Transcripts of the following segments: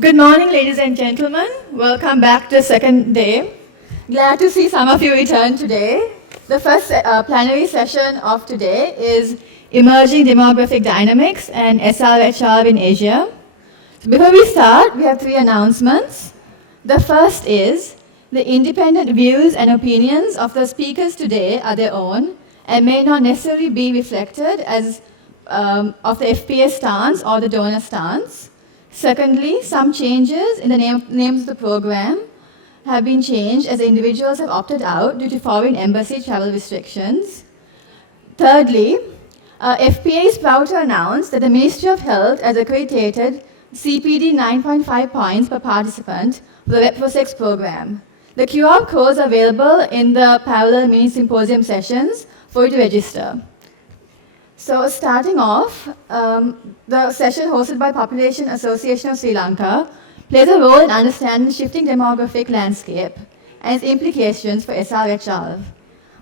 Good morning, ladies and gentlemen. Welcome back to the second day. Glad to see some of you return today. The first plenary session of today is Emerging Demographic Dynamics and SRHR in Asia. So before we start, we have three announcements. The first is the independent views and opinions of the speakers today are their own and may not necessarily be reflected as of the FPA stance or the donor stance. Secondly, some changes in the names of the program have been changed as the individuals have opted out due to foreign embassy travel restrictions. Thirdly, FPA is proud to announce that the Ministry of Health has accredited CPD 9.5 points per participant for the ReproSex program. The QR codes are available in the parallel mini symposium sessions for you to register. So starting off, the session hosted by Population Association of Sri Lanka plays a role in understanding the shifting demographic landscape and its implications for SRHR.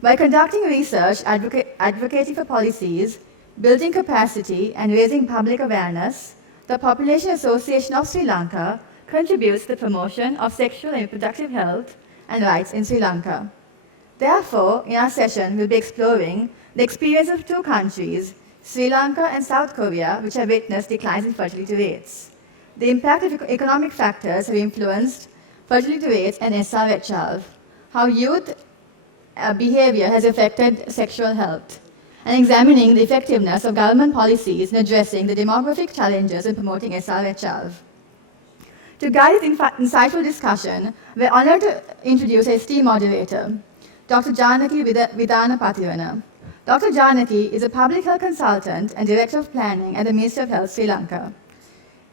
By conducting research, advocating for policies, building capacity, and raising public awareness, the Population Association of Sri Lanka contributes to the promotion of sexual and reproductive health and rights in Sri Lanka. Therefore, in our session, we'll be exploring the experience of two countries, Sri Lanka and South Korea, which have witnessed declines in fertility rates. The impact of economic factors have influenced fertility rates and SRHR, how youth behavior has affected sexual health, and examining the effectiveness of government policies in addressing the demographic challenges in promoting SRHR. To guide this insightful discussion, we're honored to introduce a esteemed moderator, Dr. Janaki Vidana Patirana. Dr. Janaki is a public health consultant and director of planning at the Ministry of Health, Sri Lanka.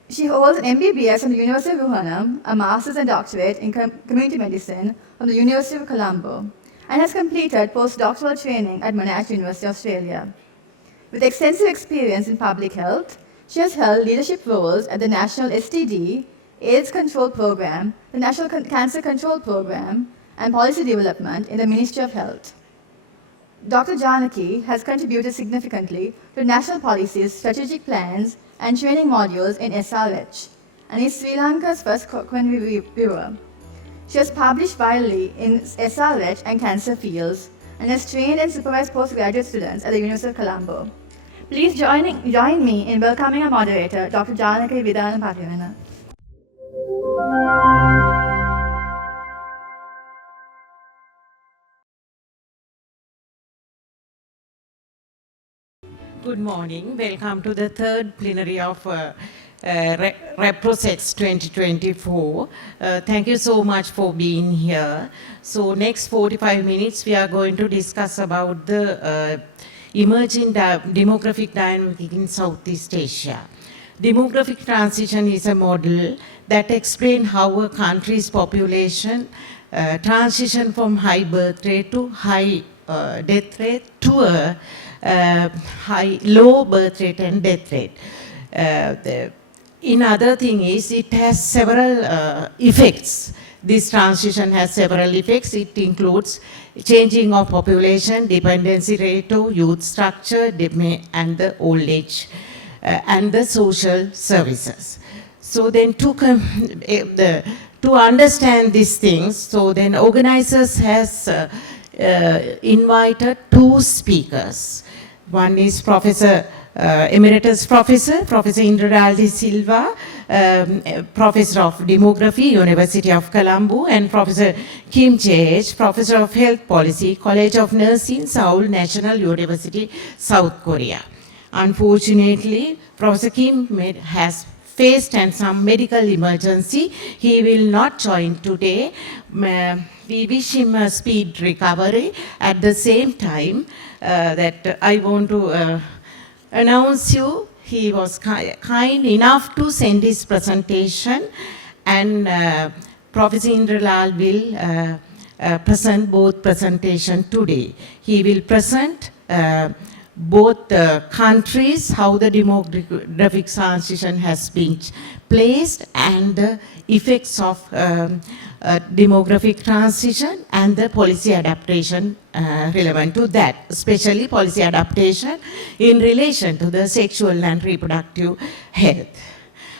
She holds an MBBS from the University of Wuhan, a master's and doctorate in community medicine from the University of Colombo, and has completed postdoctoral training at Monash University, Australia. With extensive experience in public health, she has held leadership roles at the National STD, AIDS Control Program, the National Cancer Control Program, and policy development in the Ministry of Health. Dr. Janaki has contributed significantly to national policies, strategic plans, and training modules in SRH, and is Sri Lanka's first Cochrane reviewer. She has published widely in SRH and cancer fields, and has trained and supervised postgraduate students at the University of Colombo. Please join me in welcoming our moderator, Dr. Janaki Vidana Patirana. Good morning. Welcome to the third plenary of ReproSex 2024. Thank you so much for being here. So next 45 minutes we are going to discuss about the emerging demographic dynamic in Southeast Asia. Demographic transition is a model that explains how a country's population transition from high birth rate to high death rate to a low birth rate and death rate. Another thing is it has several effects. This transition has several effects. It includes changing of population, dependency ratio, youth structure, and the old age, and the social services. So then to understand these things, so then organizers has invited two speakers. One is Emeritus Professor Indradaldi Silva, Professor of Demography, University of Colombo, and Professor Kim Jae, Professor of Health Policy, College of Nursing, Seoul National University, South Korea. Unfortunately, Professor Kim has faced some medical emergency. He will not join today. We wish him a speed recovery. At the same time, that I want to announce you, he was kind enough to send his presentation, and Professor Indralal will present both presentation today. He will present both countries, how the demographic transition has been placed, and the effects of demographic transition and the policy adaptation relevant to that, especially policy adaptation in relation to the sexual and reproductive health.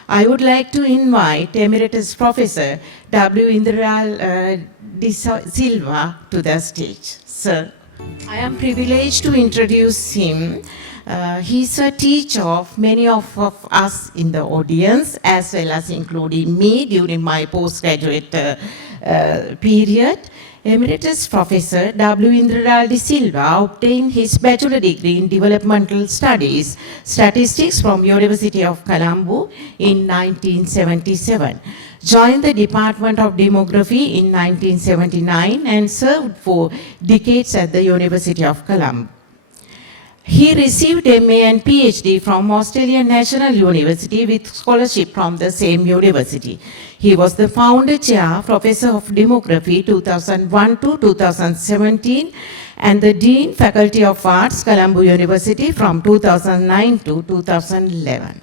I would like to invite Emeritus Professor W. Indral de Silva to the stage. Sir, I am privileged to introduce him. He's a teacher of many of us in the audience, as well as including me during my postgraduate period. Emeritus Professor W. Indral de Silva obtained his bachelor degree in developmental studies, statistics from University of Colombo in 1977. Joined the Department of Demography in 1979 and served for decades at the University of Colombo. He received MA and PhD from Australian National University with scholarship from the same university. He was the founder chair, Professor of Demography 2001 to 2017 and the Dean Faculty of Arts, Colombo University from 2009 to 2011.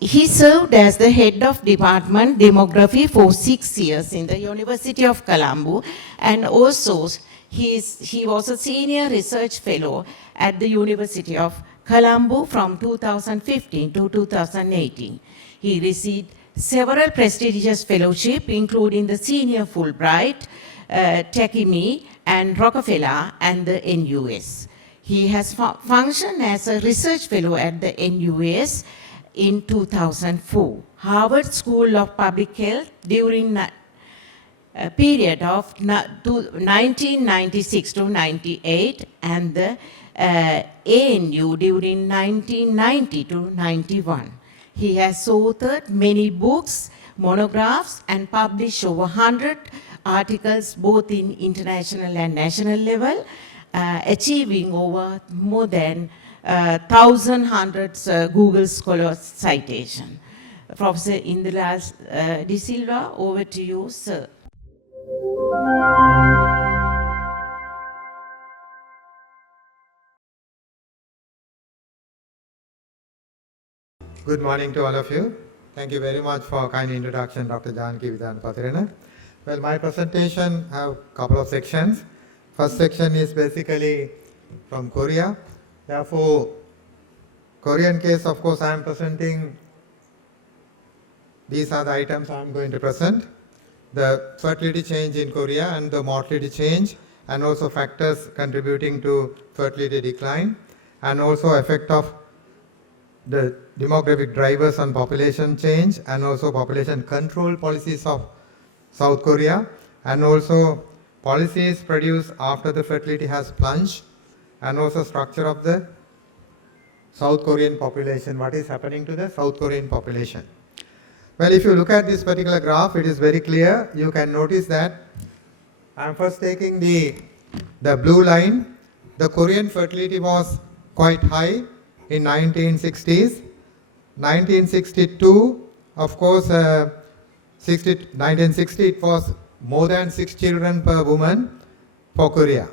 He served as the head of Department Demography for 6 years in the University of Colombo and also he was a senior research fellow at the University of Colombo from 2015 to 2018. He received several prestigious fellowships, including the Senior Fulbright, Takimi, and Rockefeller, and the NUS. He has functioned as a research fellow at the NUS in 2004, Harvard School of Public Health during a period of 1996 to 98, and the ANU during 1990 to 91. He has authored many books, monographs, and published over 100 articles both in international and national level, achieving over more than 1,100 Google Scholar citation. Professor Indral de Silva, over to you, sir. Good morning to all of you. Thank you very much for kind introduction, Dr. Janaki Vidhan Patirana. Well, my presentation have a couple of sections. First section is basically from Korea. Therefore, Korean case, of course, I am presenting. These are the items I am going to present. The fertility change in Korea and the mortality change, and also factors contributing to fertility decline, and also effect of the demographic drivers on population change, and also population control policies of South Korea, and also policies produced after the fertility has plunged, and also structure of the South Korean population, what is happening to the South Korean population. Well, if you look at this particular graph, it is very clear. You can notice that I am first taking the blue line. The Korean fertility was quite high in 1960s. 1962, of course, 1960 it was more than 6 children per woman for Korea.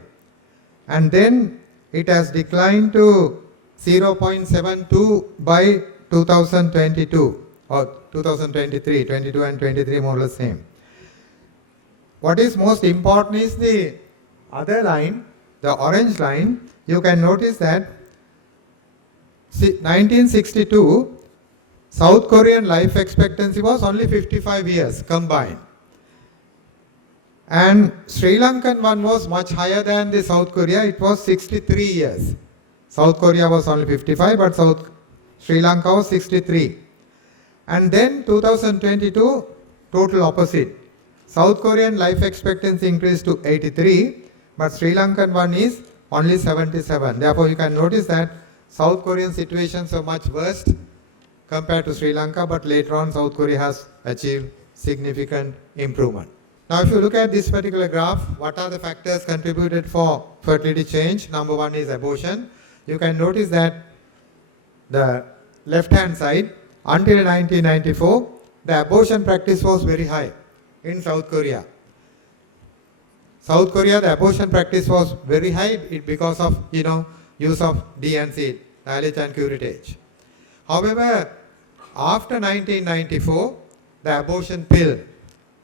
And then it has declined to 0.72 by 2022 or 2023, 22 and 23 more or less same. What is most important is the other line, the orange line. You can notice that 1962, South Korean life expectancy was only 55 years combined. And Sri Lankan one was much higher than the South Korea. It was 63 years. South Korea was only 55, but Sri Lanka was 63. And then 2022, total opposite. South Korean life expectancy increased to 83, but Sri Lankan one is only 77. Therefore, you can notice that South Korean situations are much worse compared to Sri Lanka, but later on South Korea has achieved significant improvement. Now, if you look at this particular graph, what are the factors contributed for fertility change? Number one is abortion. You can notice that the left-hand side, until 1994, the abortion practice was very high in South Korea. South Korea, the abortion practice was very high because of, use of D&C, dilatation and curettage. However, after 1994, the abortion pill,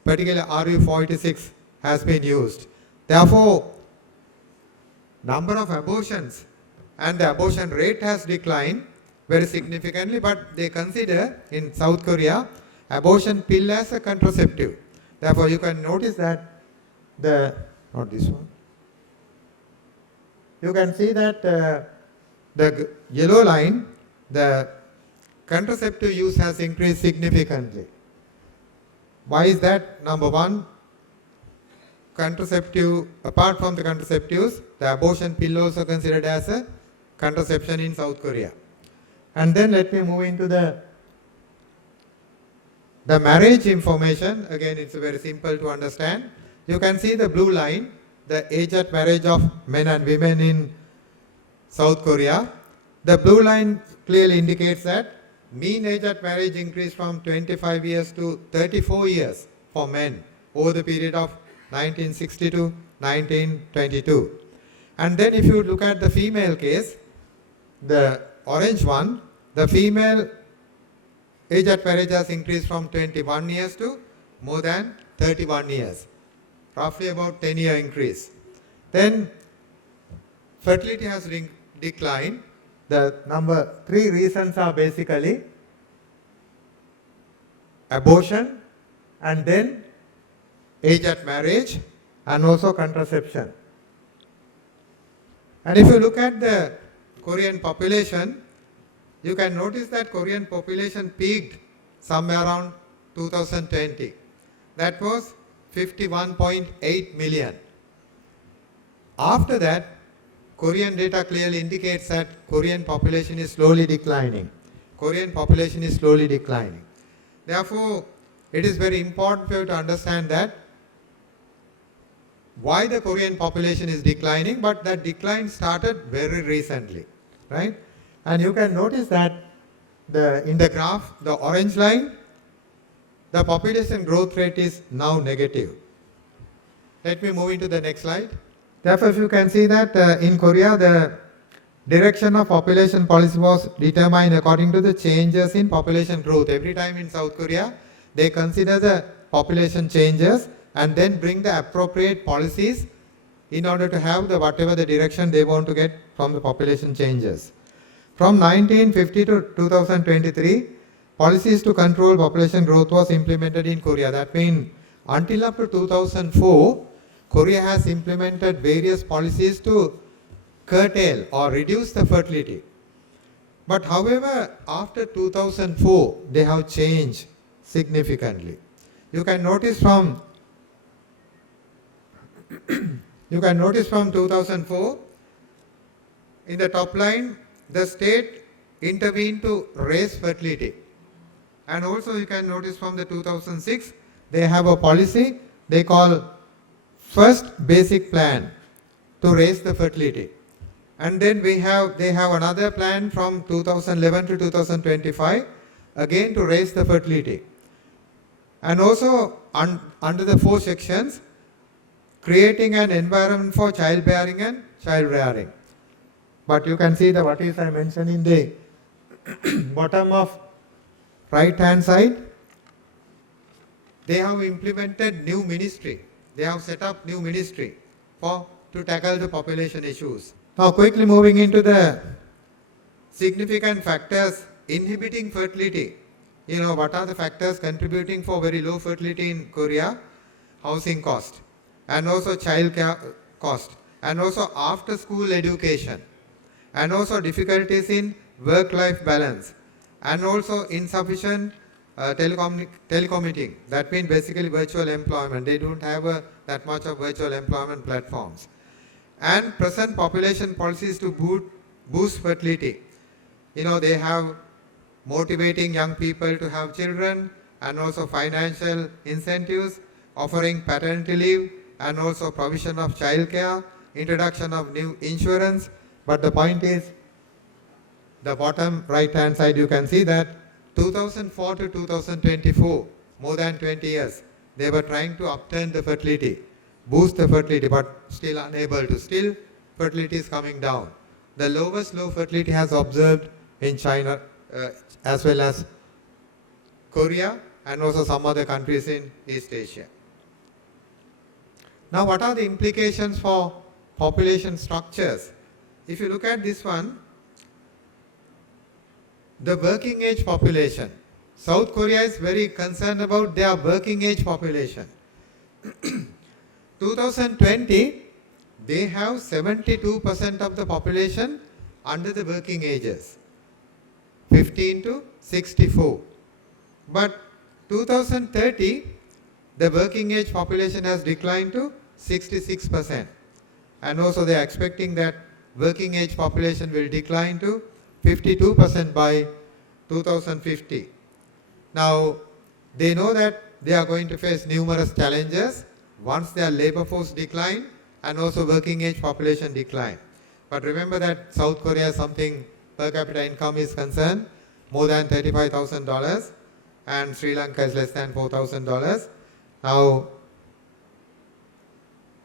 particularly RU486, has been used. Therefore, number of abortions and the abortion rate has declined, very significantly, but they consider in South Korea abortion pill as a contraceptive. Therefore, you can notice that not this one. You can see that the yellow line, the contraceptive use has increased significantly. Why is that? Number one, contraceptive, apart from the contraceptives, the abortion pill also considered as a contraception in South Korea. And then let me move into the marriage information. Again, it's very simple to understand. You can see the blue line, the age at marriage of men and women in South Korea. The blue line clearly indicates that mean age at marriage increased from 25 years to 34 years for men over the period of 1960 to 1922. And then if you look at the female case, the orange one, the female age at marriage has increased from 21 years to more than 31 years, roughly about 10-year increase. Then fertility has declined. The number 3 reasons are basically abortion and then age at marriage and also contraception. And if you look at the Korean population, you can notice that Korean population peaked somewhere around 2020. That was 51.8 million. After that, Korean data clearly indicates that Korean population is slowly declining. Korean population is slowly declining. Therefore, it is very important for you to understand that why the Korean population is declining, but that decline started very recently, right? And you can notice that in the graph, the orange line, the population growth rate is now negative. Let me move into the next slide. Therefore, if you can see that in Korea, the direction of population policy was determined according to the changes in population growth. Every time in South Korea, they consider the population changes and then bring the appropriate policies in order to have whatever the direction they want to get from the population changes. From 1950 to 2023, policies to control population growth was implemented in Korea. That means until up to 2004, Korea has implemented various policies to curtail or reduce the fertility. But however, after 2004, they have changed significantly. You can notice from 2004, in the top line, the state intervened to raise fertility. And also you can notice from the 2006, they have a policy they call first basic plan to raise the fertility. And then they have another plan from 2011 to 2025, again to raise the fertility. And also under the 4 sections, creating an environment for childbearing and child rearing. But you can see what is I mentioned in the bottom of right hand side. They have implemented new ministry. They have set up new ministry to tackle the population issues. Now quickly moving into the significant factors inhibiting fertility. You know, what are the factors contributing for very low fertility in Korea? Housing cost, and also child care cost, and also after school education, and also difficulties in work-life balance, and also insufficient telecommuting. That means basically virtual employment. They don't have that much of virtual employment platforms. And present population policies to boost fertility. You know, they have motivating young people to have children, and also financial incentives, offering paternity leave, and also provision of child care, introduction of new insurance. But the point is, the bottom right hand side, you can see that 2004 to 2024, more than 20 years, they were trying to upturn the fertility, boost the fertility, but still unable to. Still, fertility is coming down. The lowest low fertility has observed in China as well as Korea, and also some other countries in East Asia. Now, what are the implications for population structures? If you look at this one, The working age population. South Korea is very concerned about their working age population. 2020, they have 72% of the population under the working ages, 15 to 64. But 2030, the working age population has declined to 66%. And also they are expecting that working age population will decline to 52% by 2050. Now, they know that they are going to face numerous challenges once their labor force decline and also working age population decline. But remember that South Korea, something per capita income is concerned, more than $35,000, and Sri Lanka is less than $4,000. Now,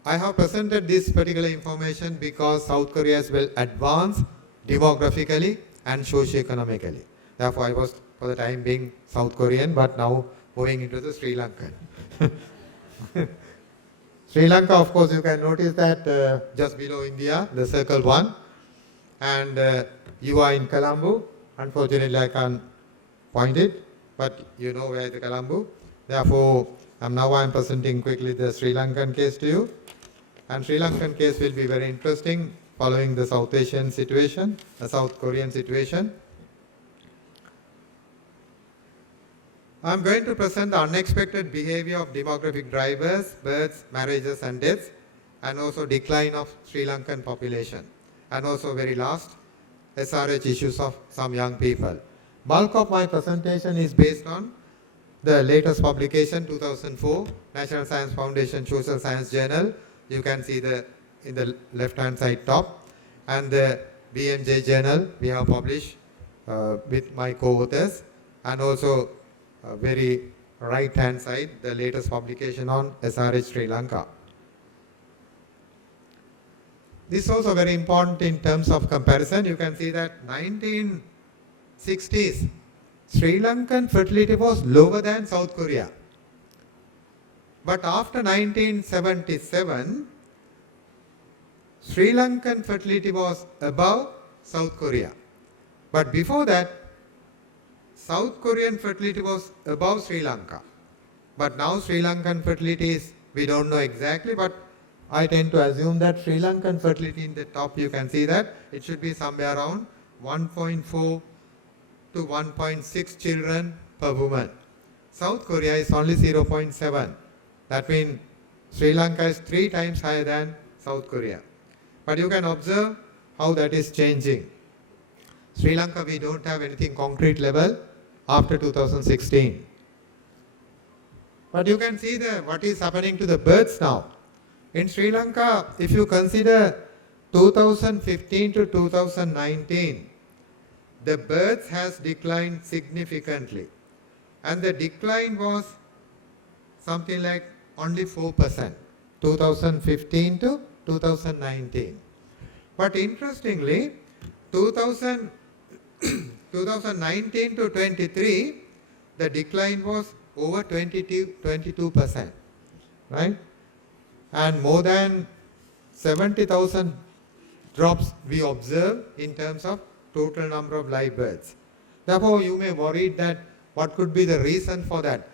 I have presented this particular information because South Korea is well advanced demographically and socio-economically. Therefore, I was for the time being South Korean, but now moving into the Sri Lankan. Sri Lanka, of course, you can notice that just below India, the circle 1, and you are in Colombo. Unfortunately, I can't point it, but you know where is the Colombo. Therefore, now I'm presenting quickly the Sri Lankan case to you. And Sri Lankan case will be very interesting following the South Asian situation, the South Korean situation. I'm going to present the unexpected behavior of demographic drivers, births, marriages and deaths, and also decline of Sri Lankan population. And also very last, SRH issues of some young people. Bulk of my presentation is based on the latest publication, 2004, National Science Foundation Social Science Journal. You can see in the left-hand side top. And the BMJ journal we have published with my co-authors. And also very right-hand side, the latest publication on SRH Sri Lanka. This is also very important in terms of comparison. You can see that 1960s, Sri Lankan fertility was lower than South Korea. But after 1977, Sri Lankan fertility was above South Korea. But before that, South Korean fertility was above Sri Lanka. But now Sri Lankan fertility is, we don't know exactly, but I tend to assume that Sri Lankan fertility in the top, you can see that it should be somewhere around 1.4 to 1.6 children per woman. South Korea is only 0.7. That means Sri Lanka is 3 times higher than South Korea. But you can observe how that is changing. Sri Lanka, we don't have anything concrete level after 2016. But you can see what is happening to the births now. In Sri Lanka, if you consider 2015 to 2019, the births has declined significantly. And the decline was something like only 4%, 2015 to 2019. But interestingly, 2019 to 23, the decline was over 22%, right? And more than 70,000 drops we observe in terms of total number of live births. Therefore, you may worry that what could be the reason for that.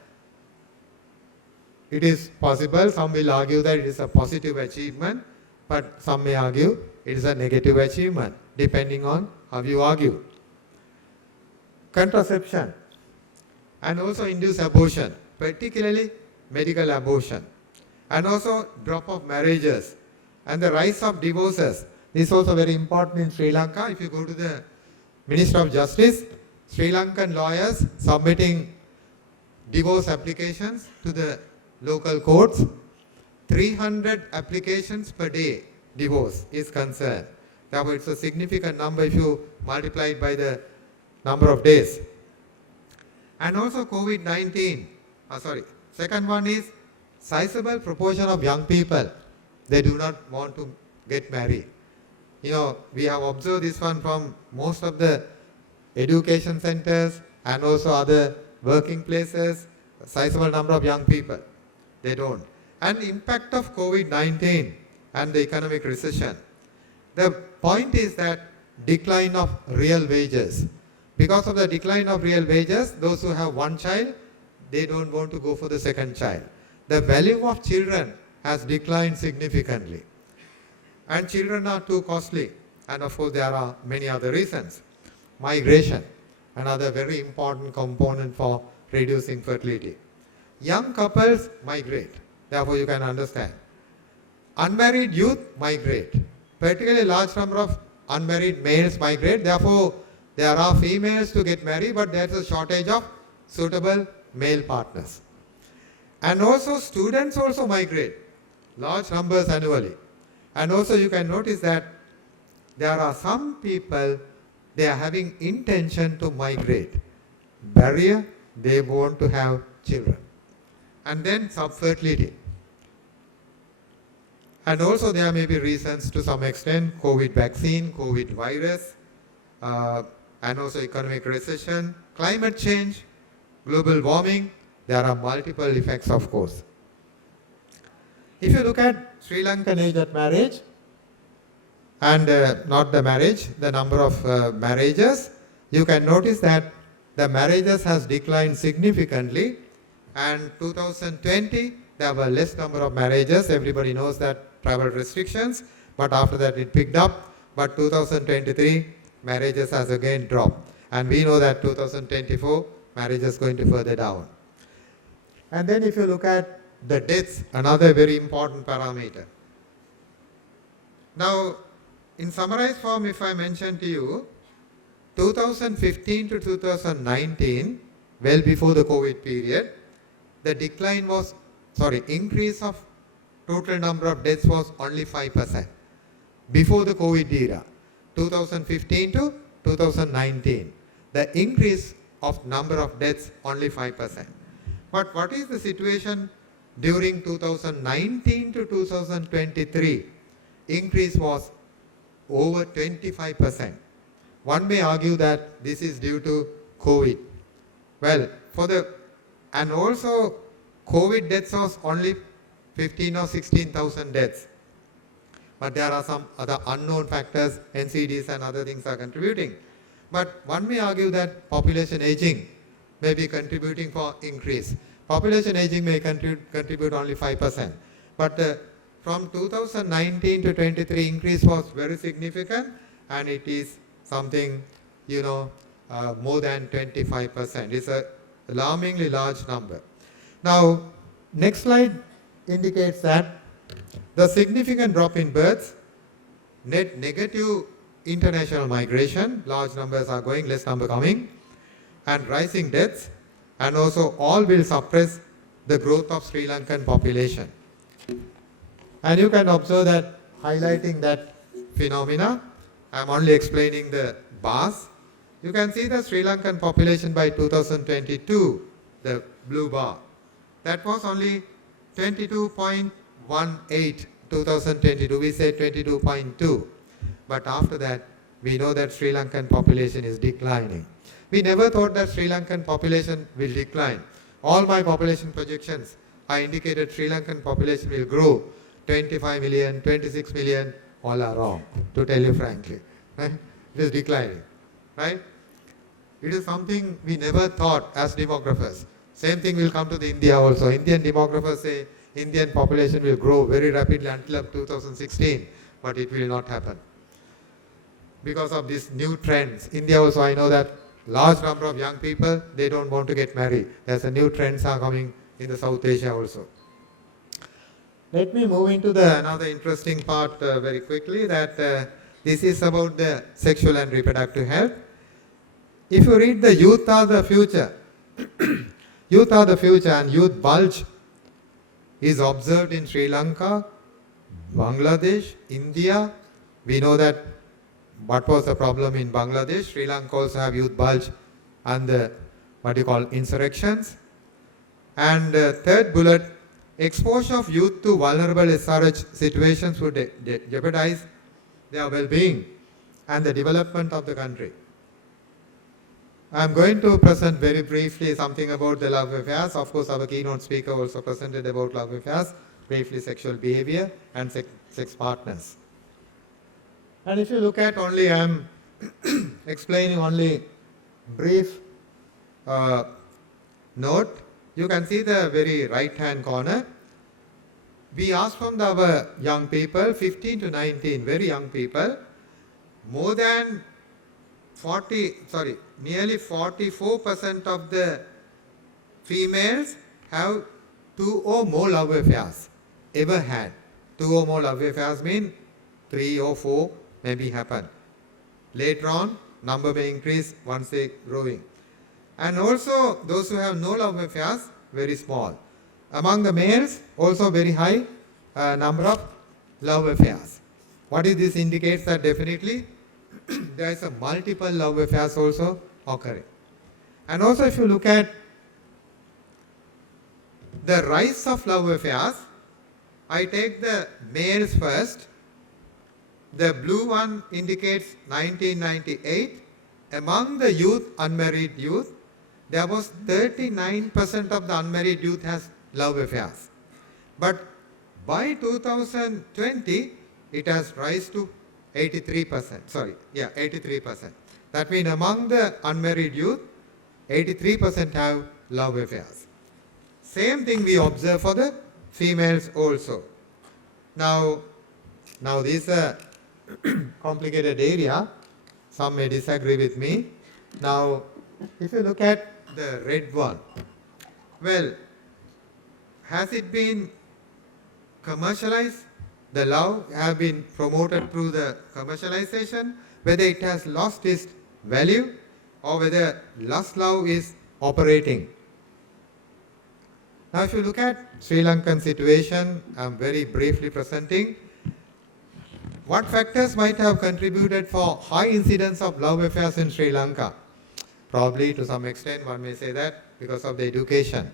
It is possible, some will argue that it is a positive achievement, but some may argue it is a negative achievement, depending on how you argue. Contraception and also induced abortion, particularly medical abortion, and also drop of marriages and the rise of divorces. This is also very important in Sri Lanka. If you go to the Minister of Justice, Sri Lankan lawyers submitting divorce applications to the local courts, 300 applications per day divorce is concerned. Therefore, it's a significant number if you multiply it by the number of days. And also COVID-19, second one is sizable proportion of young people, they do not want to get married. You know, we have observed this one from most of the education centers and also other working places, sizable number of young people, they don't. And impact of COVID-19 and the economic recession. The point is that decline of real wages. because of the decline of real wages, those who have one child, they don't want to go for the second child. The value of children has declined significantly. And children are too costly. And of course, there are many other reasons. Migration, another very important component for reducing fertility. Young couples migrate, therefore you can understand. Unmarried youth migrate. Particularly large number of unmarried males migrate, therefore there are females to get married, but there's a shortage of suitable male partners. And also students also migrate, large numbers annually. And also you can notice that there are some people, they are having intention to migrate. Barrier, they want to have children. And then subfertility. And also there may be reasons to some extent, COVID vaccine, COVID virus, and also economic recession, climate change, global warming. There are multiple effects, of course. If you look at Sri Lankan age at marriage, and not the marriage, the number of marriages, you can notice that the marriages has declined significantly, and 2020 there were less number of marriages. Everybody knows that travel restrictions, but after that it picked up. But 2023 marriages has again dropped, and we know that 2024 marriage is going to further down. And then if you look at the deaths, another very important parameter. Now, in summarized form, if I mention to you, 2015 to 2019, well before the COVID period, the decline was, increase of total number of deaths was only 5%. Before the COVID era, 2015 to 2019, the increase of number of deaths only 5%. But what is the situation during 2019 to 2023? Increase was over 25%. One may argue that this is due to COVID. Well, and also COVID deaths was only 15 or 16,000 deaths. But there are some other unknown factors, NCDs and other things are contributing. But one may argue that population aging may be contributing for increase. Population aging may contribute only 5%. But from 2019 to 23, increase was very significant, and it is something, more than 25%. It's an alarmingly large number. Now, next slide indicates that the significant drop in births, net negative international migration, large numbers are going, less number coming, and rising deaths, and also all will suppress the growth of Sri Lankan population. And you can observe that, highlighting that phenomena, I'm only explaining the bars. You can see the Sri Lankan population by 2022, the blue bar. That was only 22.18, 2022, we say 22.2. But after that, we know that Sri Lankan population is declining. We never thought that Sri Lankan population will decline. All my population projections, I indicated Sri Lankan population will grow 25 million, 26 million, all are wrong, to tell you frankly. Right? It is declining. Right? It is something we never thought as demographers. Same thing will come to the India also. Indian demographers say Indian population will grow very rapidly until up 2016, but it will not happen. Because of these new trends. India also, I know that large number of young people, they don't want to get married. There's a new trends are coming in the South Asia also. Let me move into another interesting part very quickly, that this is about the sexual and reproductive health. If you read the youth are the future, youth are the future, and youth bulge is observed in Sri Lanka, Bangladesh, India. We know that what was the problem in Bangladesh. Sri Lanka also have youth bulge and the insurrections. And third bullet, exposure of youth to vulnerable SRH situations would jeopardize their well-being and the development of the country. I am going to present very briefly something about the love affairs. Of course, our keynote speaker also presented about love affairs, briefly sexual behavior and sex partners. And if you look at only, I am explaining only brief note. You can see the very right hand corner. We asked from our young people, 15 to 19, very young people, more than nearly 44% of the females have 2 or more love affairs, ever had. 2 or more love affairs mean 3 or 4 maybe happen. Later on, number may increase once they growing. And also those who have no love affairs, very small. Among the males, also very high number of love affairs. What is this indicates that definitely there is a multiple love affairs also occurring. And also if you look at the rise of love affairs, I take the males first. The blue one indicates 1998. Among the youth, unmarried youth, there was 39% of the unmarried youth has love affairs. But by 2020, it has risen to 83%. 83%. That means among the unmarried youth, 83% have love affairs. Same thing we observe for the females also. Now this is a complicated area. Some may disagree with me. Now, if you look at the red one, well, has it been commercialized? The love have been promoted through the commercialization, whether it has lost its value or whether lust love is operating. Now if you look at Sri Lankan situation, I'm very briefly presenting. What factors might have contributed for high incidence of love affairs in Sri Lanka? Probably to some extent one may say that because of the education.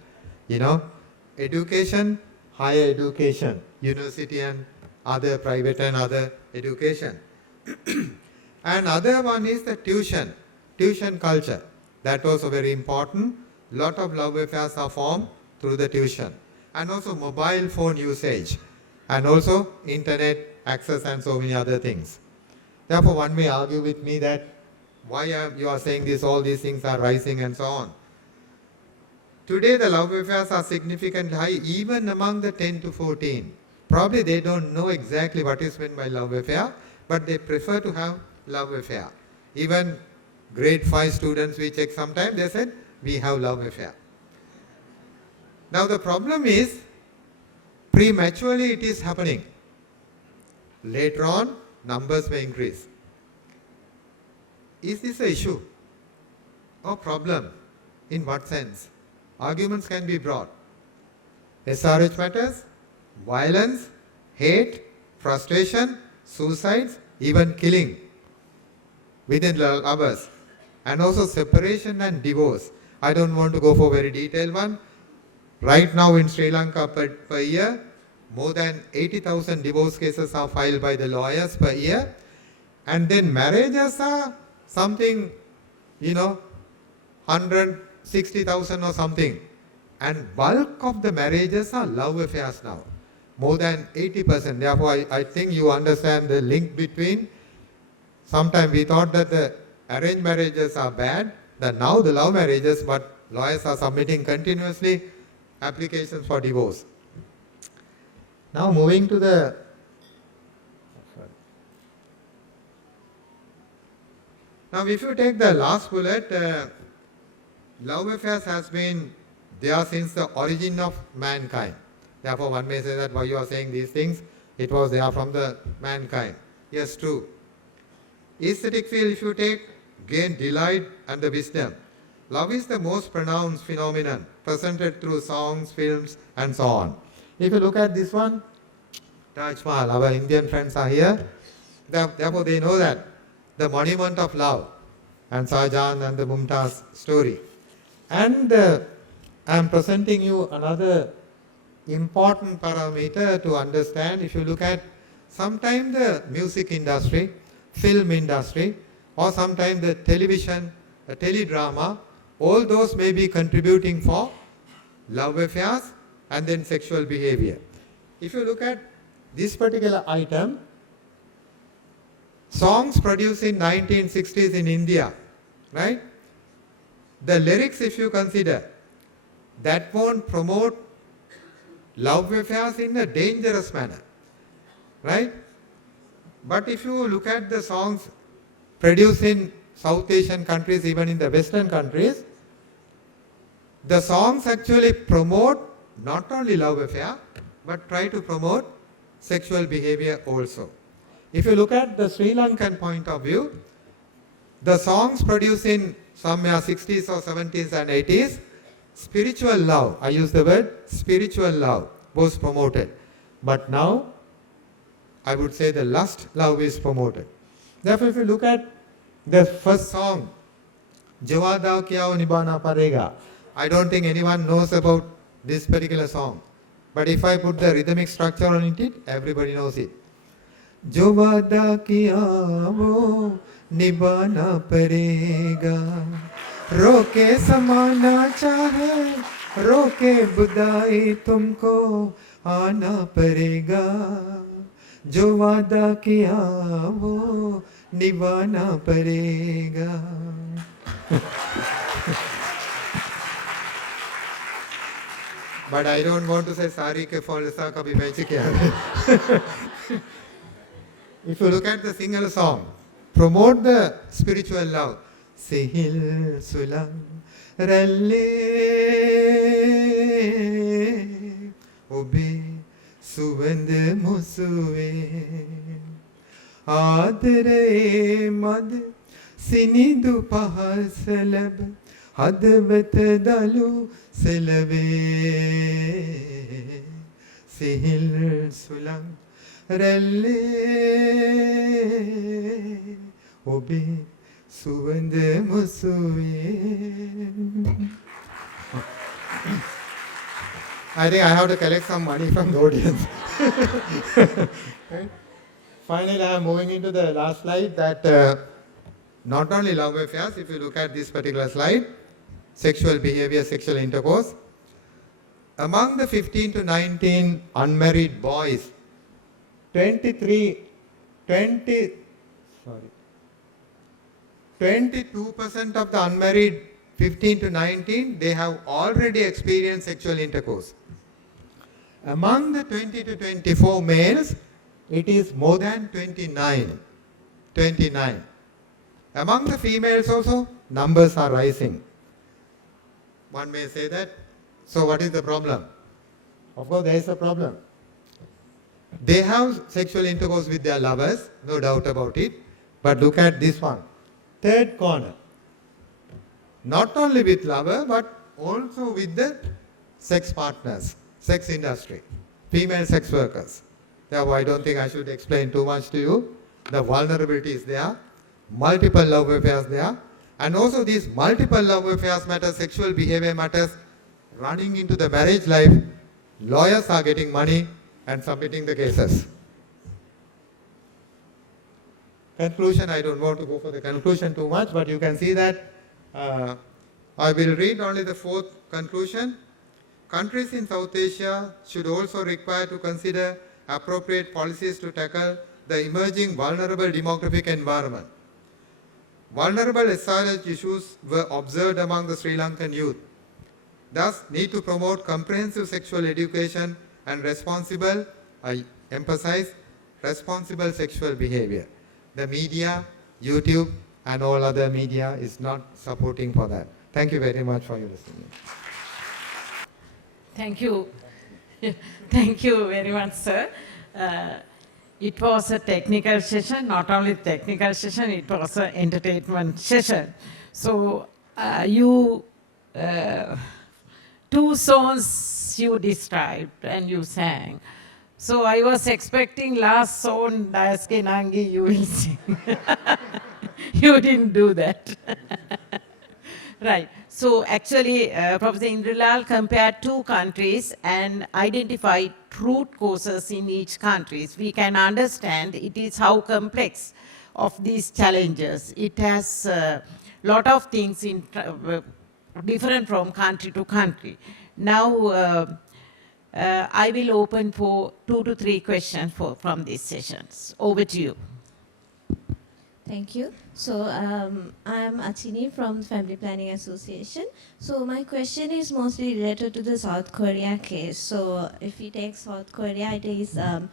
Education, higher education, university and other private and other education. And other one is the tuition culture. That was very important. Lot of love affairs are formed through the tuition. And also mobile phone usage. And also internet access and so many other things. Therefore one may argue with me that why you are saying this, all these things are rising and so on. Today the love affairs are significantly high even among the 10 to 14. Probably they don't know exactly what is meant by love affair, but they prefer to have love affair. Even grade 5 students we check sometime, they said, we have love affair. Now the problem is, prematurely it is happening. Later on, numbers may increase. Is this an issue or problem? In what sense? Arguments can be brought. SRH matters, violence, hate, frustration, suicides, even killing within hours. And also separation and divorce. I don't want to go for very detailed one. Right now in Sri Lanka per year, more than 80,000 divorce cases are filed by the lawyers per year. And then marriages are something, 160,000 or something. And bulk of the marriages are love affairs now. More than 80%. Therefore, I think you understand the link between, sometimes we thought that the arranged marriages are bad, that now the love marriages, but lawyers are submitting continuously applications for divorce. Now moving to the now if you take the last bullet, love affairs has been there since the origin of mankind. Therefore one may say that why you are saying these things, it was there from the mankind. Yes, true. Aesthetic field, if you take, gain delight and the wisdom. Love is the most pronounced phenomenon presented through songs, films and so on. If you look at this one, Taj Mahal, our Indian friends are here. Therefore they know that the monument of love and Shahjahan and the Mumtaz story. And I am presenting you another important parameter to understand. If you look at sometimes the music industry, film industry, or sometimes the television, teledrama, all those may be contributing for love affairs and then sexual behavior. If you look at this particular item, songs produced in 1960s in India, right? the lyrics, if you consider, that won't promote love affairs in a dangerous manner, right? But if you look at the songs produced in South Asian countries, even in the Western countries, the songs actually promote not only love affair, but try to promote sexual behavior also. If you look at the Sri Lankan point of view, the songs produced in somewhere 60s or 70s and 80s, spiritual love, I use the word spiritual love, was promoted. But now, I would say the lust love is promoted. Therefore, if you look at the first song, Jawada Kyao Nibana Parega, I don't think anyone knows about this particular song. But if I put the rhythmic structure on it, everybody knows it. Jawada Kyao Nibana Parega, Roke Samana Chahe, Roke Budai Tumko Ana Parega. जो वादा किया वो निभाना पड़ेगा. But I don't want to say sari ke fall sa kabhi beche kiya. If you look at the single song, promote the spiritual love. Sehil sulang ralle obe සුවඳ මුසුවේ ආදරේ මද සිනිඳු පහස ලැබ හදවත දලු සෙලවේ සිහිල් සුළං රැල්ලේ ඔබේ සුවඳ මුසුවේ. I think I have to collect some money from the audience. Right? Finally, I am moving into the last slide that not only love affairs, if you look at this particular slide, sexual behavior, sexual intercourse. Among the 15 to 19 unmarried boys, 22% of the unmarried 15 to 19, they have already experienced sexual intercourse. Among the 20 to 24 males, it is more than 29. Among the females also, numbers are rising. One may say that, so what is the problem? Of course, there is a problem. They have sexual intercourse with their lovers, no doubt about it. But look at this one. Third corner. Not only with lover, but also with the sex partners, sex industry, female sex workers. Therefore, I don't think I should explain too much to you. The vulnerability is there, multiple love affairs there, and also these multiple love affairs matters, sexual behavior matters, running into the marriage life. Lawyers are getting money and submitting the cases. Conclusion, I don't want to go for the conclusion too much, but you can see that I will read only the fourth conclusion. Countries in South Asia should also require to consider appropriate policies to tackle the emerging vulnerable demographic environment. Vulnerable SRH issues were observed among the Sri Lankan youth. Thus, need to promote comprehensive sexual education and responsible, I emphasize, responsible sexual behavior. The media, YouTube, and all other media is not supporting for that. Thank you very much for your listening. Thank you. Thank you very much, sir. It was a technical session, not only technical session, it was an entertainment session. So two songs you described and you sang. So I was expecting last song, Dayaske Nangi, you will sing. You didn't do that. Right. So actually, Professor Indrilal compared two countries and identified root causes in each country. We can understand it is how complex of these challenges. It has a lot of things different from country to country. Now, I will open for 2 to 3 questions from these sessions. Over to you. Thank you. So I'm Achini from Family Planning Association. So my question is mostly related to the South Korea case. So if we take South Korea, it is a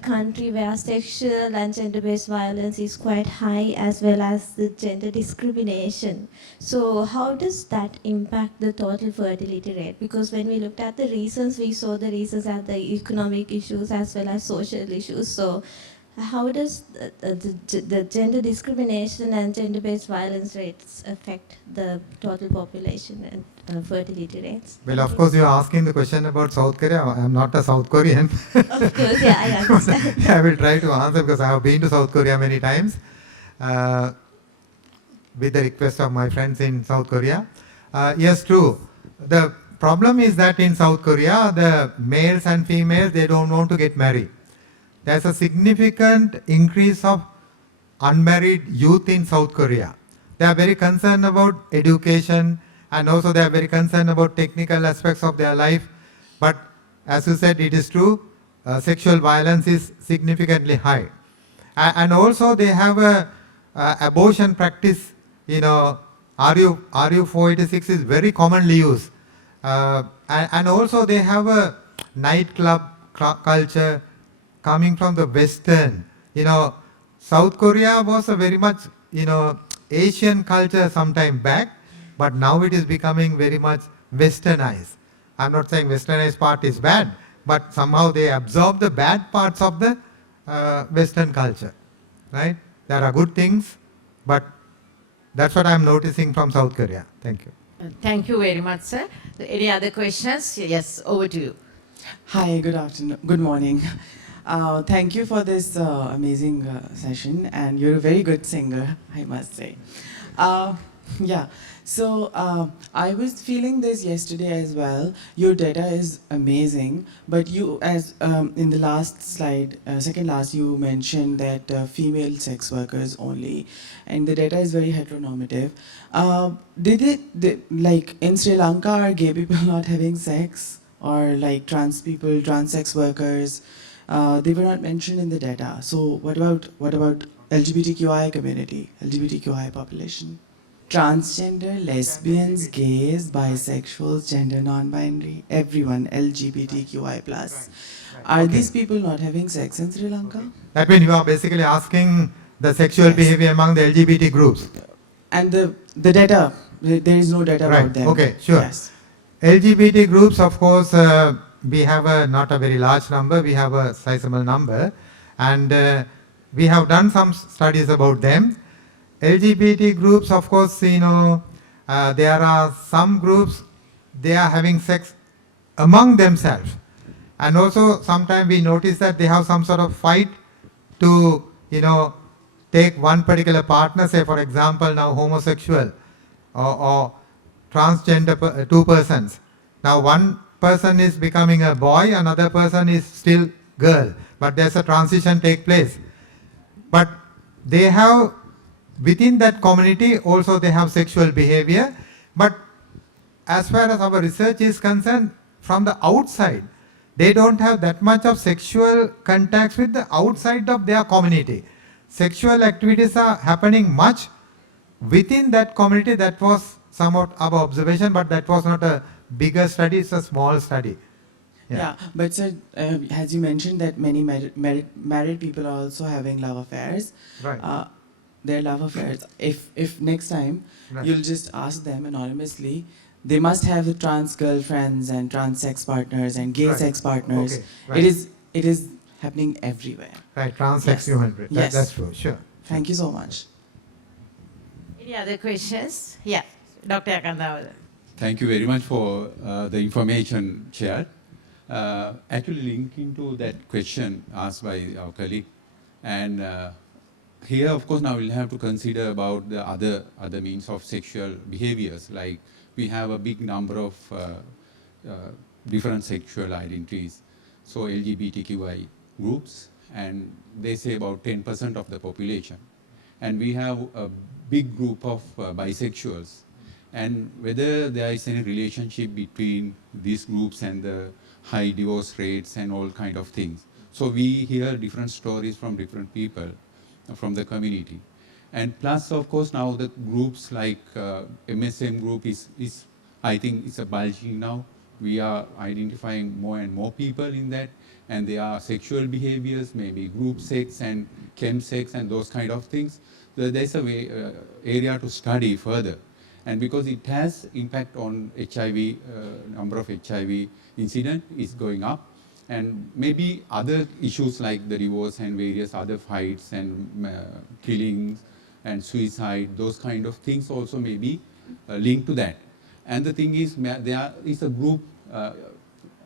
country where sexual and gender-based violence is quite high, as well as the gender discrimination. So how does that impact the total fertility rate? Because when we looked at the reasons, we saw the reasons as the economic issues as well as social issues. So how does the gender discrimination and gender-based violence rates affect the total population and fertility rates? Well, of course, you are asking the question about South Korea. I am not a South Korean. Of course, yeah, I understand. I will try to answer because I have been to South Korea many times with the request of my friends in South Korea. Yes, true. The problem is that in South Korea, the males and females, they don't want to get married. There's a significant increase of unmarried youth in South Korea. They are very concerned about education, and also they are very concerned about technical aspects of their life. But as you said, it is true, sexual violence is significantly high. And also they have a abortion practice, you know, RU486 is very commonly used. And also they have a nightclub culture coming from the Western. You know, South Korea was a very much, you know, Asian culture sometime back, but now it is becoming very much Westernized. I'm not saying Westernized part is bad, but somehow they absorb the bad parts of the Western culture, right? There are good things, but that's what I'm noticing from South Korea. Thank you. Thank you very much, sir. Any other questions? Yes, over to you. Hi, good afternoon, good morning. Thank you for this amazing session, and you're a very good singer, I must say. Yeah, so I was feeling this yesterday as well. Your data is amazing, but you, as in the last slide, second last, you mentioned that female sex workers only, and the data is very heteronormative. Like in Sri Lanka, are gay people not having sex? Or like trans people, trans sex workers? They were not mentioned in the data. So what about LGBTQI community, LGBTQI population? Transgender, lesbians, gays, bisexuals, gender non-binary, everyone, LGBTQI plus. Are these people not having sex in Sri Lanka? That means you are basically asking the sexual behavior among the LGBT groups. And the data, there is no data Right, about them. okay, sure. Yes. LGBT groups, of course, we have not a very large number, we have a sizable number, and we have done some studies about them. LGBT groups, of course, you know, there are some groups, they are having sex among themselves. And also, sometimes we notice that they have some sort of fight to, you know, take one particular partner, say for example, now homosexual or transgender, two persons. Now one person is becoming a boy, another person is still girl, but there's a transition take place. But they have, within that community also they have sexual behavior, but as far as our research is concerned, from the outside, they don't have that much of sexual contacts with the outside of their community. Sexual activities are happening much within that community. That was somewhat our observation, but that was not a bigger study, it's a small study. Yeah, but sir, as you mentioned that many married people are also having love affairs. Right. Their love affairs. If next time Right. you'll just ask them anonymously, they must have trans girlfriends and trans sex partners and gay Right. sex partners. Okay, right. It is happening everywhere. Right, trans-sex Yes. human. Yes. That's true, sure. Thank you so much. Any other questions? Yeah, Dr. Akandawala. Thank you very much for the information shared. Actually linking to that question asked by our colleague, and here of course now we'll have to consider about the other means of sexual behaviors, like we have a big number of different sexual identities, so LGBTQI groups, and they say about 10% of the population, and we have a big group of bisexuals, and whether there is any relationship between these groups and the high divorce rates and all kind of things. So we hear different stories from different people, from the community. And plus, of course, now the groups like MSM group is I think it's a bulging now. We are identifying more and more people in that, and there are sexual behaviors, maybe group sex and chemsex and those kind of things. So there's a way, area to study further. And because it has impact on HIV, number of HIV incident is going up, and maybe other issues like the divorce and various other fights and killings and suicide, those kind of things also may be linked to that. And the thing is, there is a group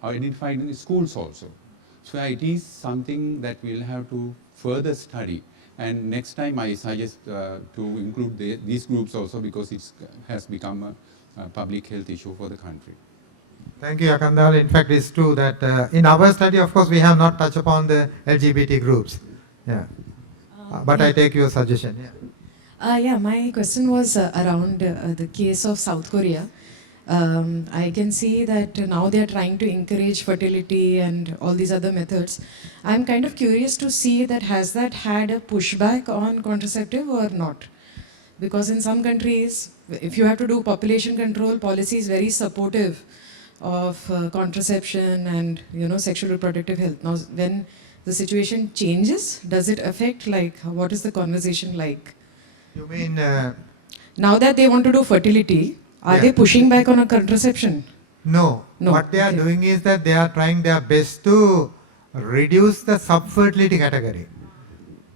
identified in the schools also. So it is something that we'll have to further study. And next time I suggest to include these groups also, because it has become a public health issue for the country. Thank you, Akandal. In fact, it's true that in our study, of course, we have not touched upon the LGBT groups. Yeah. But I take your suggestion. Yeah. My question was around the case of South Korea. I can see that now they are trying to encourage fertility and all these other methods. I'm kind of curious to see that has that had a pushback on contraceptive or not? Because in some countries, if you have to do population control, policy is very supportive of contraception and sexual reproductive health. Now, when the situation changes, does it affect, like, what is the conversation like? You mean... now that they want to do fertility, are they pushing back on a contraception? No. What they are doing is that they are trying their best to reduce the subfertility category,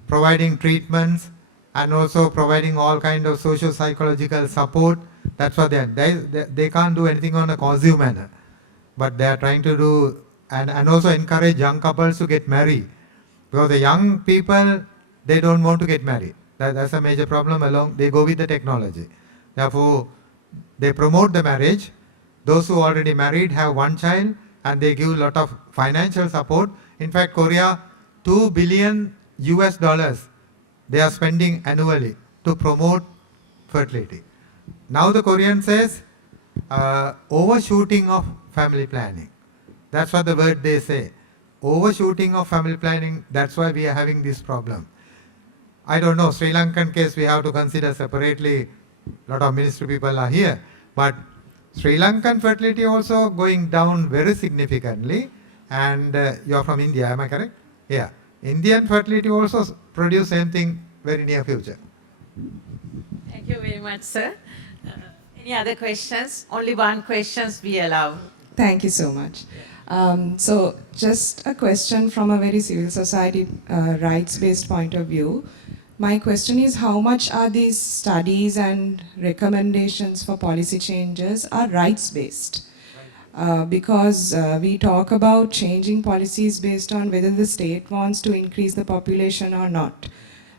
providing treatments and also providing all kind of social psychological support. That's what they can't do anything on a coercive manner, but they are trying to do and also encourage young couples to get married, because the young people, they don't want to get married. That's a major problem. They go with the technology. Therefore, they promote the marriage. Those who already married have one child, and they give a lot of financial support. In fact, Korea, $2 billion they are spending annually to promote fertility. Now the Korean says overshooting of family planning. That's what the word they say. Overshooting of family planning. That's why we are having this problem. I don't know, Sri Lankan case we have to consider separately. A lot of ministry people are here. But Sri Lankan fertility also going down very significantly. And you are from India, am I correct? Yeah. Indian fertility also produce same thing very near future. Thank you very much, sir. Any other questions? Only one question we allow. Thank you so much. So just a question from a very civil society rights-based point of view. My question is, how much are these studies and recommendations for policy changes are rights-based? Because we talk about changing policies based on whether the state wants to increase the population or not.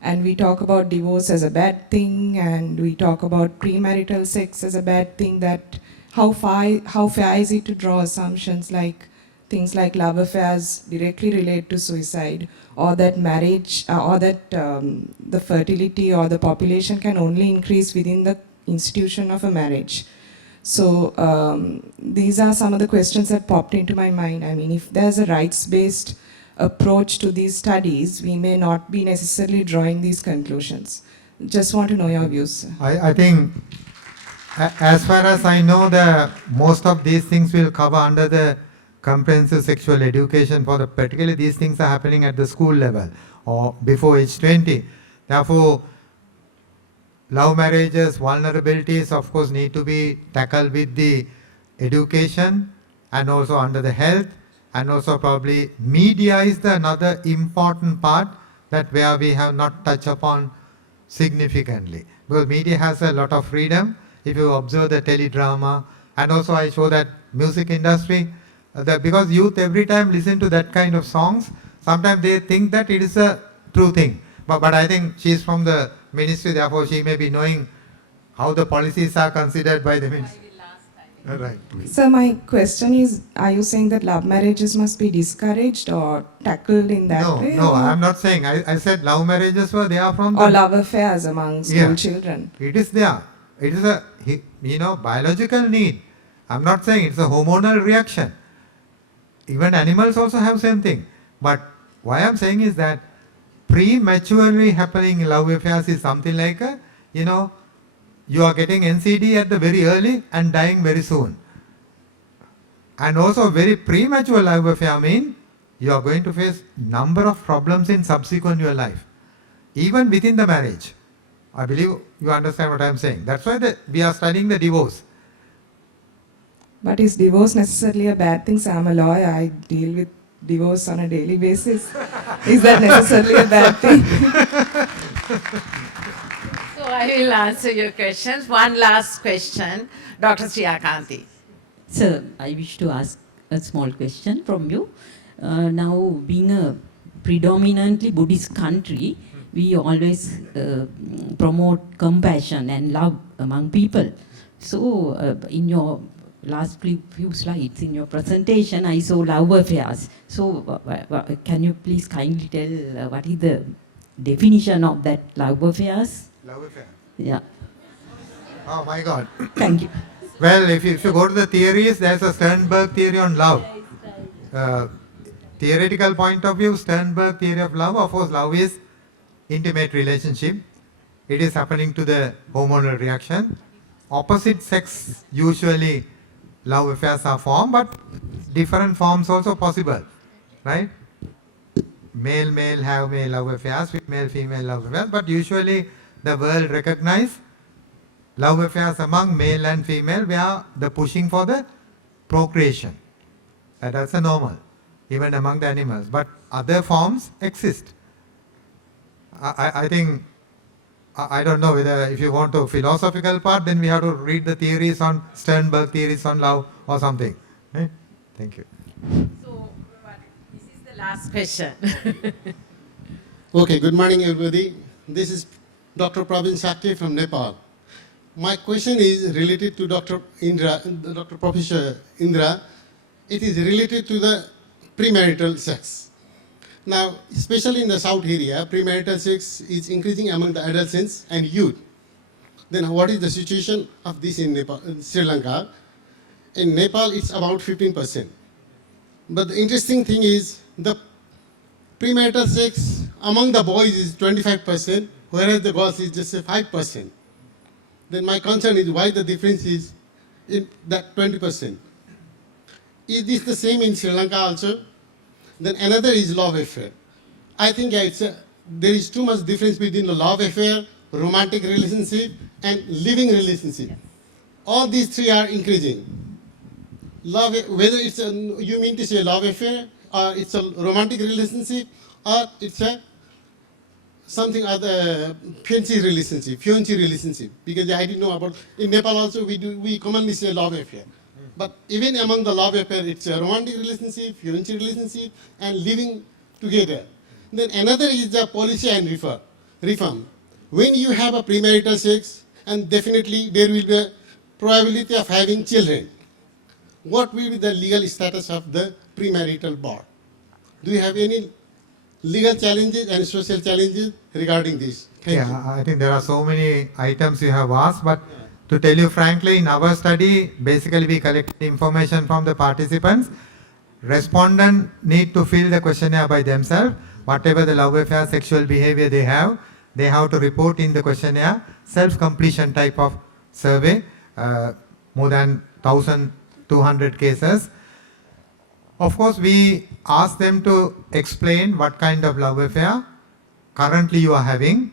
And we talk about divorce as a bad thing, and we talk about premarital sex as a bad thing. That how fair is it to draw assumptions like things like love affairs directly relate to suicide, or that marriage, or that the fertility or the population can only increase within the institution of a marriage. So these are some of the questions that popped into my mind. I mean, if there's a rights-based approach to these studies, we may not be necessarily drawing these conclusions. Just want to know your views. I think, as far as I know, most of these things will cover under the comprehensive sexual education. Particularly these things are happening at the school level or before age 20. Therefore, love marriages, vulnerabilities, of course, need to be tackled with the education and also under the health, and also probably media is another important part that where we have not touched upon significantly. Because media has a lot of freedom. If you observe the teledrama, and also I show that music industry, because youth every time listen to that kind of songs, sometimes they think that it is a true thing. But I think she is from the ministry, therefore she may be knowing how the policies are considered by the ministry. Right. So my question is, are you saying that love marriages must be discouraged or tackled in that way? No, I'm not saying. I said love marriages were there from or love affairs among school children. It is there. It is a biological need. I'm not saying it's a hormonal reaction. Even animals also have same thing. But why I'm saying is that prematurely happening love affairs is something like, you are getting NCD at the very early and dying very soon. And also very premature love affair mean you are going to face number of problems in subsequent your life, even within the marriage. I believe you understand what I am saying. That's why we are studying the divorce. But is divorce necessarily a bad thing? So I'm a lawyer, I deal with divorce on a daily basis. Is that necessarily a bad thing? So I will answer your questions. One last question, Dr. Sriakanti. Sir, I wish to ask a small question from you. Now, being a predominantly Buddhist country, we always promote compassion and love among people. So, in your last few slides in your presentation, I saw love affairs. So, can you please kindly tell what is the definition of that love affairs? Love affair? Yeah. Oh my God. Thank you. Well, if you go to the theories, there's a Sternberg theory on love. Theoretical point of view, Sternberg theory of love, of course, love is intimate relationship. It is happening to the hormonal reaction. Opposite sex, usually love affairs are formed, but different forms also possible, right? Male have male love affairs, female love affairs, but usually the world recognize love affairs among male and female where the pushing for the procreation. That's a normal, even among the animals. But other forms exist. I think, I don't know whether if you want to philosophical part, then we have to read the theories on Sternberg theories on love or something. Right? Thank you. So, this is the last question. Okay, good morning everybody. This is Dr. Pravin Shakti from Nepal. My question is related to Dr. Professor Indra. It is related to the premarital sex. Now, especially in the south area, premarital sex is increasing among the adolescents and youth. Then what is the situation of this in Nepal, in Sri Lanka? In Nepal, it's about 15%. But the interesting thing is the premarital sex among the boys is 25%, whereas the girls is just 5%. Then my concern is why the difference is in that 20%. Is this the same in Sri Lanka also? Then another is love affair. I think there is too much difference between the love affair, romantic relationship, and living relationship. All these three are increasing. Love, whether it's you mean to say love affair, or it's a romantic relationship, or it's a something other fiancé relationship, because I didn't know about, in Nepal also we commonly say love affair. But even among the love affair, it's a romantic relationship, fiancé relationship, and living together. Then another is the policy and reform. When you have a premarital sex, and definitely there will be a probability of having children, what will be the legal status of the premarital bond? Do you have any legal challenges and social challenges regarding this? Thank you. I think there are so many items you have asked, but to tell you frankly, in our study, basically we collect information from the participants. Respondents need to fill the questionnaire by themselves. Whatever the love affair, sexual behavior they have to report in the questionnaire, self-completion type of survey, more than 1,200 cases. Of course, we ask them to explain what kind of love affair currently you are having,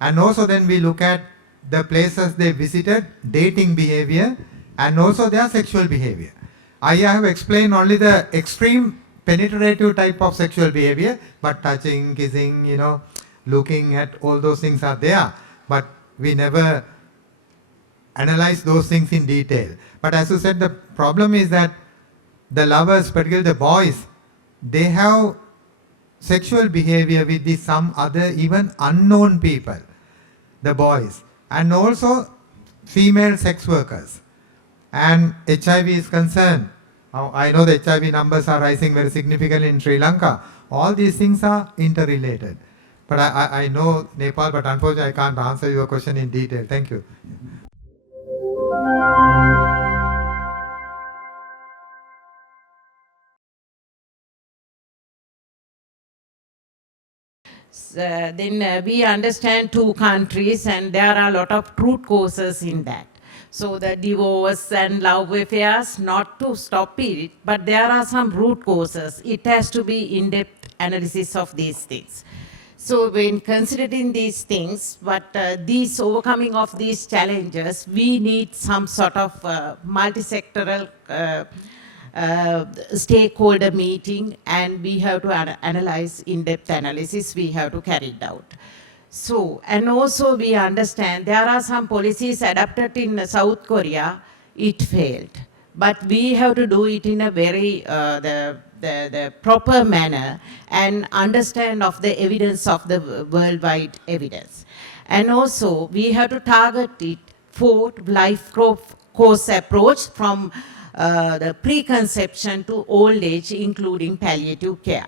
and also then we look at the places they visited, dating behavior, and also their sexual behavior. I have explained only the extreme penetrative type of sexual behavior, but touching, kissing, looking at all those things are there, but we never analyze those things in detail. But as you said, the problem is that the lovers, particularly the boys, they have sexual behavior with some other even unknown people, the boys, and also female sex workers. And HIV is concerned. I know the HIV numbers are rising very significantly in Sri Lanka. All these things are interrelated. But I know Nepal, but unfortunately I can't answer your question in detail. Thank you. Then we understand two countries, and there are a lot of root causes in that. So the divorce and love affairs, not to stop it, but there are some root causes. It has to be in-depth analysis of these things. So when considering these things, but these overcoming of these challenges, we need some sort of multi-sectoral stakeholder meeting, and we have to analyze in-depth analysis we have to carry it out. So, and also we understand there are some policies adopted in South Korea, it failed. But we have to do it in a very, the proper manner and understand of the evidence of the worldwide evidence. And also we have to target it for life course approach from the pre-conception to old age, including palliative care.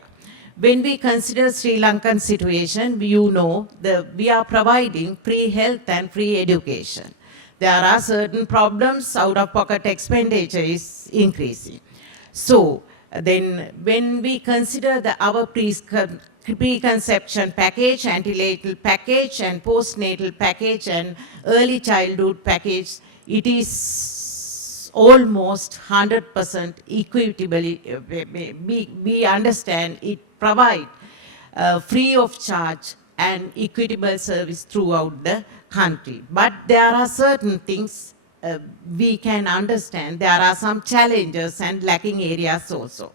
When we consider Sri Lankan situation, you know, we are providing free health and free education. There are certain problems, out-of-pocket expenditure is increasing. So then when we consider our preconception package, antenatal package, and postnatal package, and early childhood package, it is almost 100% equitably, we understand it provide free of charge and equitable service throughout the country. But there are certain things we can understand. There are some challenges and lacking areas also.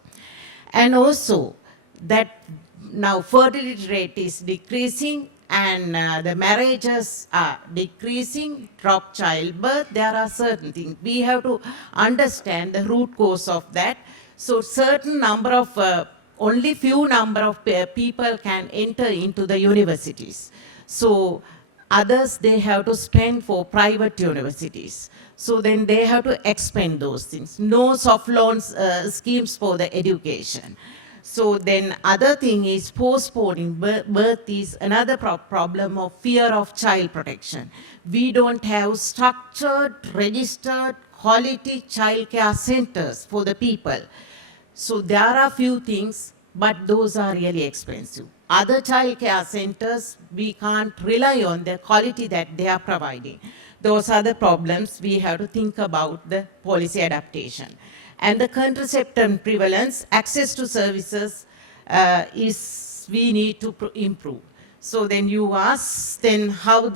And also that now fertility rate is decreasing, and the marriages are decreasing, drop childbirth. There are certain things. We have to understand the root cause of that. So certain number of only few number of people can enter into the universities. So others, they have to spend for private universities. So then they have to expend those things. No soft loans schemes for the education. So then other thing is postponing birth is another problem of fear of child protection. We don't have structured, registered, quality child care centers for the people. So there are few things, but those are really expensive. Other child care centers, we can't rely on the quality that they are providing. Those are the problems we have to think about the policy adaptation. And the contraceptive prevalence, access to services we need to improve. So then you ask, then how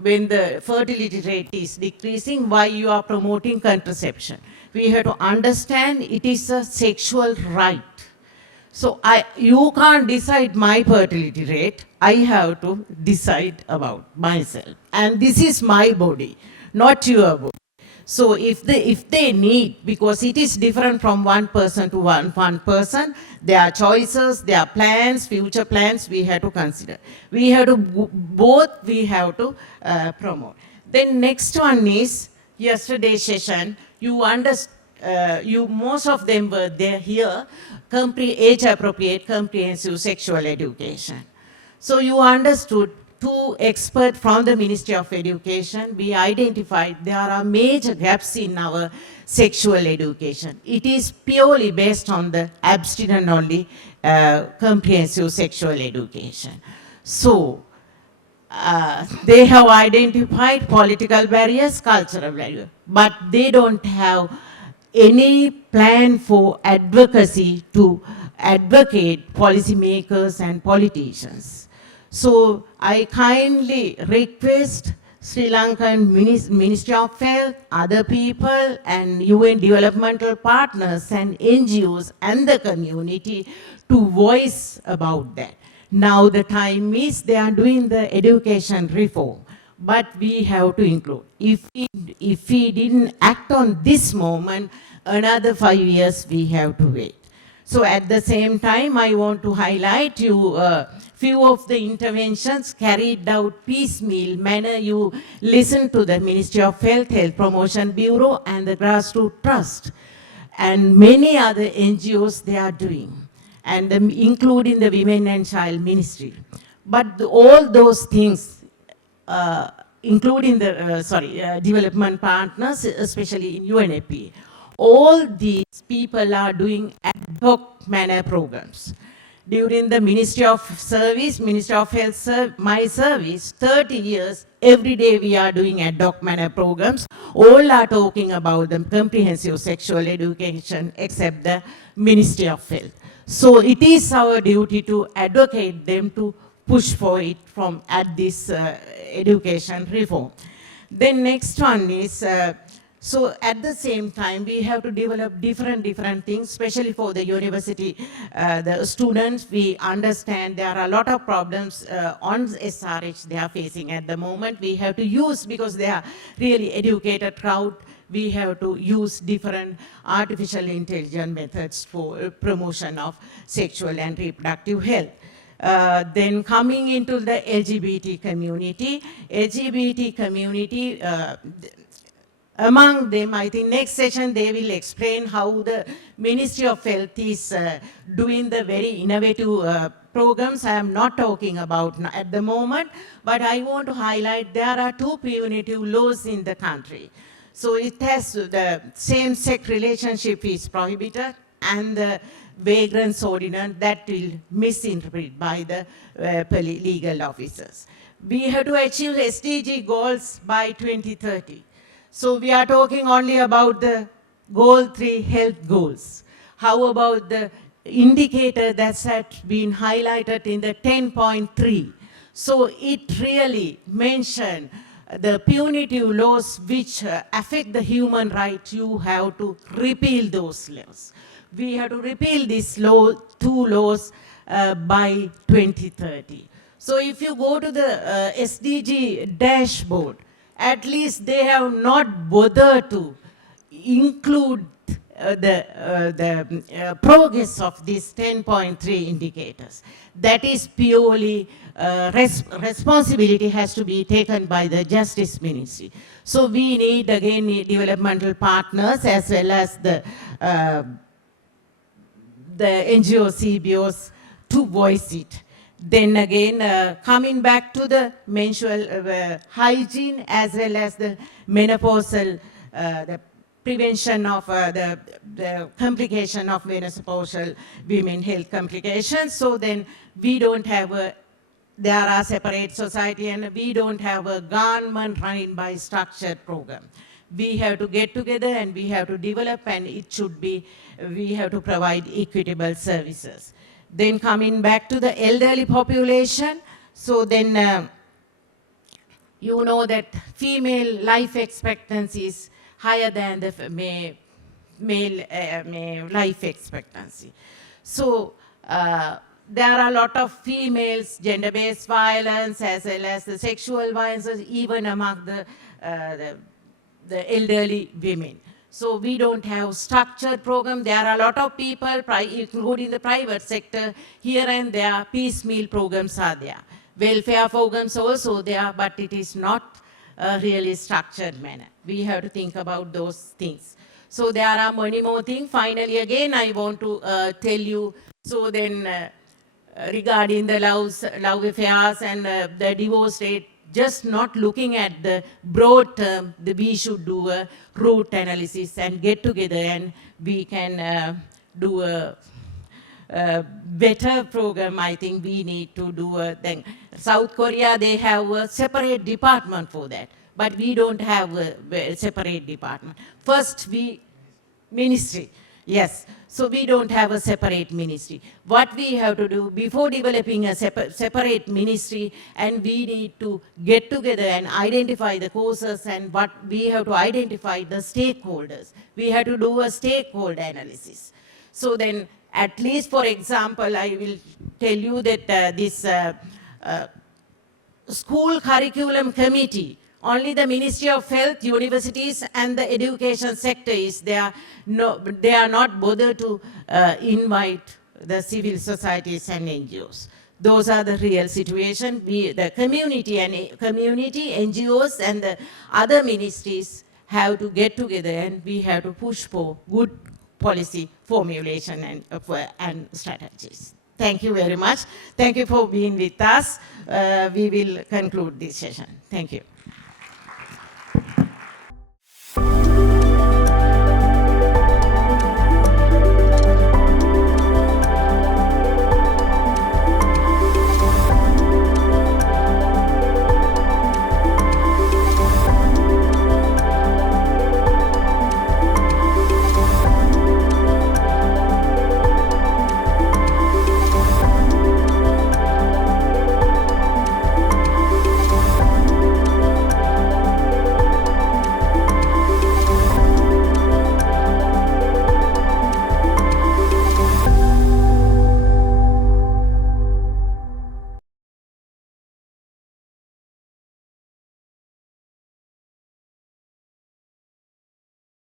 when the fertility rate is decreasing, why you are promoting contraception? We have to understand it is a sexual right. So you can't decide my fertility rate. I have to decide about myself. And this is my body, not your body. So if they need, because it is different from one person to one person, their choices, their plans, future plans, we have to consider. We have to, we have to promote. Then next one is, yesterday's session, most of them were there here, age-appropriate comprehensive sexual education. So you understood, two experts from the Ministry of Education, we identified there are major gaps in our sexual education. It is purely based on the abstinence-only comprehensive sexual education. So they have identified political barriers, cultural barriers, but they don't have any plan for advocacy to advocate policymakers and politicians. So I kindly request Sri Lankan Ministry of Health, other people, and UN developmental partners and NGOs and the community to voice about that. Now the time is they are doing the education reform, but we have to include. If we didn't act on this moment, another 5 years we have to wait. So at the same time, I want to highlight you few of the interventions carried out piecemeal manner. You listen to the Ministry of Health, Health Promotion Bureau, and the Grassroots Trust, and many other NGOs they are doing, and including the Women and Child Ministry. But all those things, including the development partners, especially in UNEP, all these people are doing ad hoc manner programs. During the Ministry of Service, Ministry of Health, my service, 30 years, every day we are doing ad hoc manner programs. All are talking about the comprehensive sexual education except the Ministry of Health. So it is our duty to advocate them to push for it from at this education reform. Then next one is, so at the same time, we have to develop different things, especially for the university, the students. We understand there are a lot of problems on SRH they are facing at the moment. We have to use, because they are really educated crowd, we have to use different artificial intelligence methods for promotion of sexual and reproductive health. Then coming into the LGBT community, among them, I think next session they will explain how the Ministry of Health is doing the very innovative programs. I am not talking about at the moment, but I want to highlight there are 2 punitive laws in the country. So it has the same-sex relationship is prohibited, and the vagrants ordinance that will misinterpret by the legal officers. We have to achieve SDG goals by 2030. So we are talking only about the goal 3 health goals. How about the indicator that's been highlighted in the 10.3? So it really mentioned the punitive laws which affect the human rights. You have to repeal those laws. We have to repeal these 2 laws by 2030. So if you go to the SDG dashboard, at least they have not bothered to include the progress of these 10.3 indicators. That is purely responsibility has to be taken by the Justice Ministry. So we need again developmental partners as well as the NGOs, CBOs to voice it. Then again, coming back to the menstrual hygiene as well as the menopausal, the prevention of the complication of menopausal women health complications. So then we don't have there are separate society, and we don't have a government running by structured program. We have to get together and we have to develop, and it should be, we have to provide equitable services. Then coming back to the elderly population, so then you know that female life expectancy is higher than the male life expectancy. So there are a lot of females, gender-based violence as well as the sexual violence, even among the elderly women. So we don't have structured program. There are a lot of people, including the private sector, here and there, piecemeal programs are there. Welfare programs also there, but it is not a really structured manner. We have to think about those things. So there are many more things. Finally, again, I want to tell you, so then regarding the love affairs and the divorce rate, just not looking at the broad term, we should do a root analysis and get together, and we can do a better program. I think we need to do a thing. South Korea, they have a separate department for that, but we don't have a separate department. First, ministry. Yes, so we don't have a separate ministry. What we have to do before developing a separate ministry, and we need to get together and identify the causes, and what we have to identify the stakeholders. We have to do a stakeholder analysis. So then, at least for example, I will tell you that this school curriculum committee, only the Ministry of Health, universities, and the education sector is there. No, they are not bothered to invite the civil societies and NGOs. Those are the real situation. The community, NGOs, and the other ministries have to get together, and we have to push for good policy formulation and strategies. Thank you very much. Thank you for being with us. We will conclude this session. Thank you.